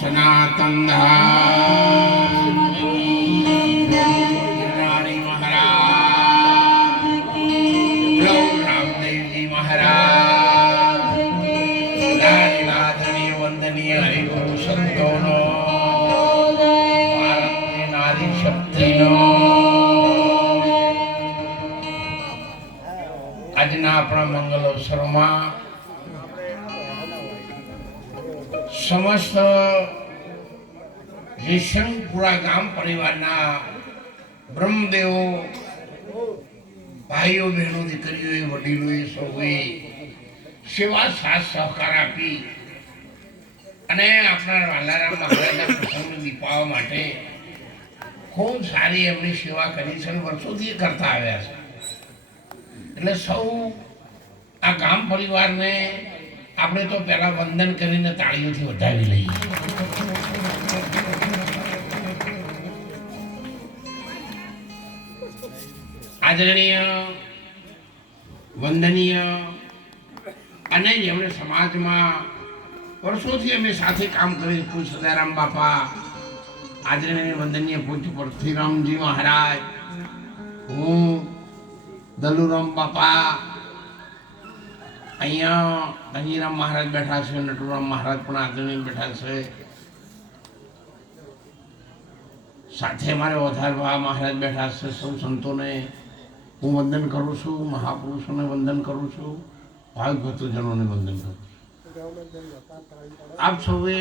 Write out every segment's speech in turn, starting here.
સનાતન ધર્મ ગિરનારી મહારાજ, રામદેવજી મહારાજ, લાદનીય વંદનીય હરિગુરુ સંતોનો, ભારતની નારી શક્તિનો, આજના આપણા મંગલ અવસરમાં સમસ્ત જયશંકપુરા ગામ પરિવારના બ્રહ્મદેવો, ભાઈઓ બહેનો, દીકરીઓએ, વડીલોએ સૌએ સેવા સાથ સહકાર આપી અને આપણા વાલારામ મહારાજના પ્રસંગને દીપાવવા માટે ખૂબ સારી એમની સેવા કરી છે અને વર્ષોથી કરતા આવ્યા છે. એટલે સૌ આ ગામ પરિવારને આપણે તો પહેલા વંદન કરીને તાળીઓથી વધાવી લઈએ. આદરણીય, વંદનીય અને જેમણે સમાજમાં વર્ષોથી અમે સાથે કામ કર્યું, પૂજ્ય સદારામ બાપા, આદરણીય વંદનીય પૂજ્ય પરથીરામજી મહારાજ, હું દલુરામ બાપા, અહીંયા ધનજીરામ મહારાજ બેઠા છે, નટુરામ મહારાજ પણ આદરણીય બેઠા છે, સાથે મારે વધારવા મહારાજ બેઠા છે. સૌ સંતોને હું વંદન કરું છું, મહાપુરુષોને વંદન કરું છું, ભાવિક ભક્તજનોને વંદન કરું છું. આપ સૌએ,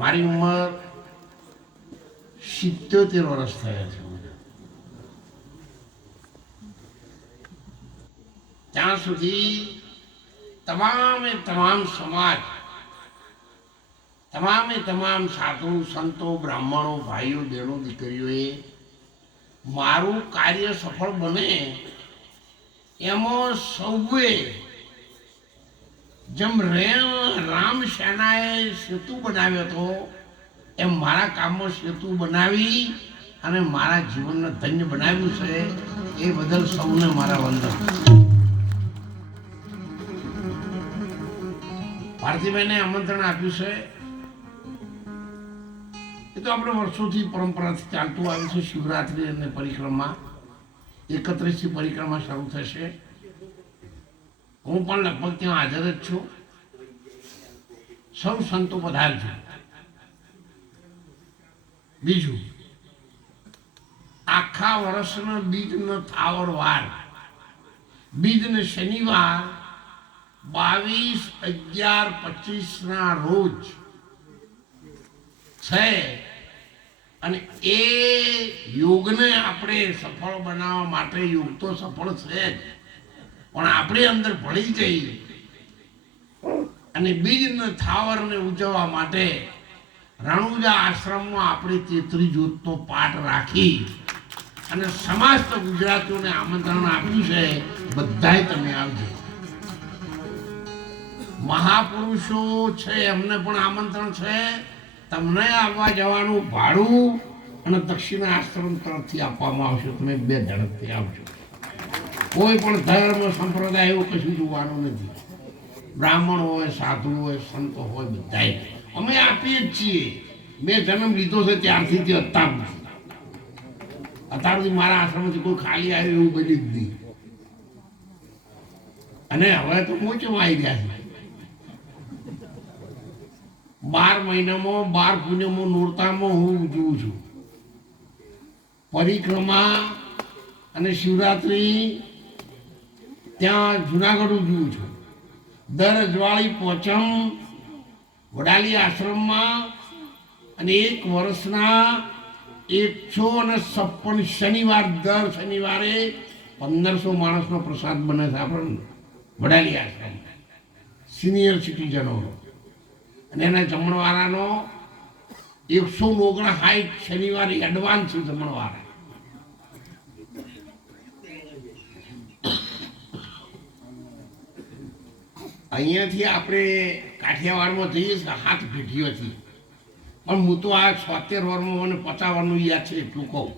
મારી ઉંમર 77 વર્ષ થયા છે. ત્યાં સુધી તમામ સમાજ, તમામ સાધુ સંતો, બ્રાહ્મણો, ભાઈઓ બહેનો, દીકરીઓએ મારું કાર્ય સફળ બને એમાં સૌએ જેમ રામ સેનાએ સેતુ બનાવ્યો હતો એમ મારા કામમાં સેતુ બનાવી અને મારા જીવનને ધન્ય બનાવ્યું છે. એ બદલ સૌને મારા વંદન. ભારતીબેને આમંત્રણ આપ્યું છે એ તો આપણે વર્ષોથી પરંપરાથી ચાલતું આવ્યું છે. શિવરાત્રિ અને પરિક્રમા 31થી પરિક્રમા શરૂ થશે. હું પણ લગભગ ત્યાં હાજર જ છું. સૌ સંતો પધારજો. બીજું, આખા વર્ષનો બીજનો થાવર વાર, બીજને શનિવાર 22/11/25 રોજ છે અને એ યોગને આપણે સફળ બનાવવા માટે, યોગ તો સફળ છે જ, પણ આપણી અંદર ભળી જઈ અને બીજના થાવરને ઉજવવા માટે રણુજા આશ્રમમાં આપણે 33 જ્યોતનો પાઠ રાખી અને સમસ્ત ગુજરાતીઓને આમંત્રણ આપ્યું છે. બધાય તમે આવજો. મહાપુરુષો છે એમને પણ આમંત્રણ છે. તમને આવવા જવાનું ભાડું અને દક્ષિણા આશ્રમ તરફથી આપવામાં આવશે. તમે 2 ઝડપથી આવજો. કોઈ પણ ધર્મ સંપ્રદાય એવું કશું જોવાનું નથી. બ્રાહ્મણ હોય, સાધુ હોય, સંતો હોય, બધાય અમે આપીએ જ છીએ. મેં જન્મ લીધો છે ત્યારથી તે અત્યાર સુધી મારા આશ્રમથી કોઈ ખાલી આવ્યું એવું બની જ નહીં. અને હવે તો મોચમાં આવી ગયા છે. 12 મહિનામાં 12 પૂનમમાં નોરતામાં હું ઉજવું છું. પરિક્રમા અને શિવરાત્રિ ત્યાં જુનાગઢ ઉજવું છું. દર અજવાળી પોચમ વડાલી આશ્રમમાં અને 1 વર્ષના 156 શનિવાર, દર શનિવારે 1500 માણસનો પ્રસાદ બને છે આપણને વડાલી આશ્રમ સિનિયર સિટીઝનોનો. અને એના જમણવારાનો 159 શનિવારે એડવાન્સ જમણવારા. અહીંયાથી આપણે કાઠિયાવાડમાં જઈએ છીએ 7 પેઢીઓથી, પણ હું તો આ 76 વર્ષમાં મને 50 વર્ષનું યાદ છે એટલું કહું.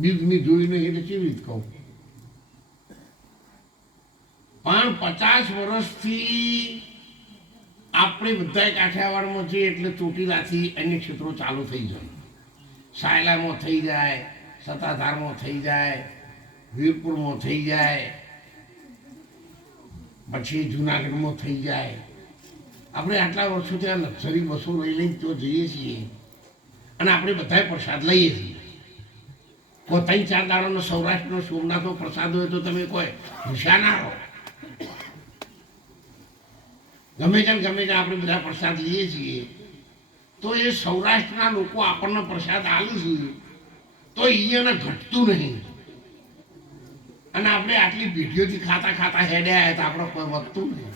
બીજની જોઈ નહીં એટલે કેવી રીતે કહું. પણ 50 વર્ષથી આપણે બધા કાઠિયાવાડમાં છીએ એટલે ચોટીલાથી અન્ય ક્ષેત્રો ચાલુ થઈ જાય. સાયલામાં થઈ જાય, સત્તાધારમાં થઈ જાય, વીરપુરમાં થઈ જાય, પછી જુનાગઢમાં થઈ જાય. આપણે આટલા વર્ષો ત્યાં લક્ઝરી બસો લઈ લઈને તો જઈએ છીએ અને આપણે બધા પ્રસાદ લઈએ છીએ. કોઈ 3-4 દાડાનો સૌરાષ્ટ્રનો સોમનાથનો પ્રસાદ હોય તો તમે કોઈ ભૂસા ના રહો. ગમે ત્યાં આપણે બધા પ્રસાદ લઈએ છીએ તો એ સૌરાષ્ટ્રના લોકો આપણને પ્રસાદ આપે છે તો અહીંયાને ઘટતું નહીં. અને આપણે આટલી પેઢીઓથી ખાતા હેડ્યા તો આપણે કોઈ વધતું નહીં.